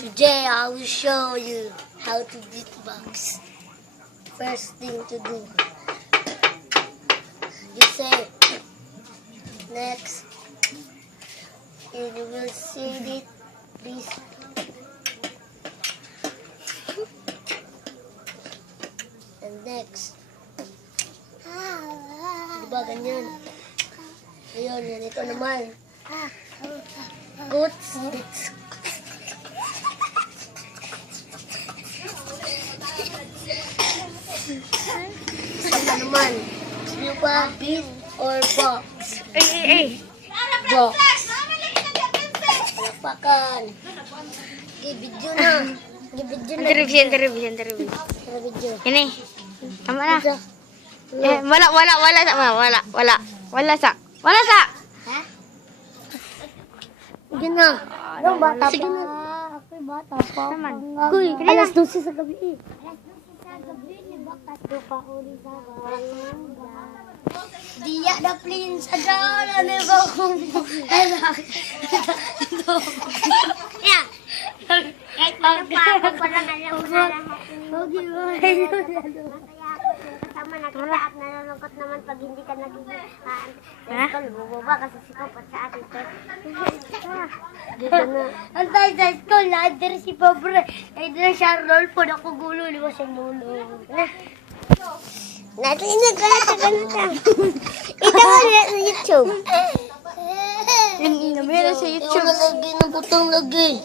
Today I will show you how to beatbox. First thing to do, you say next, and you will see it. Please. And next. Diba ganyan? Ayun, yan ito naman. Goots. Sama naman. Gusto nyo ba beat or box? Box. Lapakan. Gibidyo na. Gibidyo na. Interview. Gibidyo. Ini. Tama na. Wala sa. Ha? Sige na. Ano, bata pa. Sige na. Ako'y bata pa. Naman. Kuy, Sige na. alas 12 sa gabi eh. Diya na plin sa dala ni Bakong. Yeah. Kahit magpapako pa lang alam mo na lahat. Okay, kasama na kita at nalulungkot naman pag hindi ka nag-school. Bubaba kasi sikopat sa atin. Dito na. Antay sa school, lander si Pobre. Ay, doon siya roll po. Nakugulo, liwas yung mulo. Natinig ka na sa ganito. Ito mo na sa YouTube. Meron sa YouTube. Lagi ng butong lagi.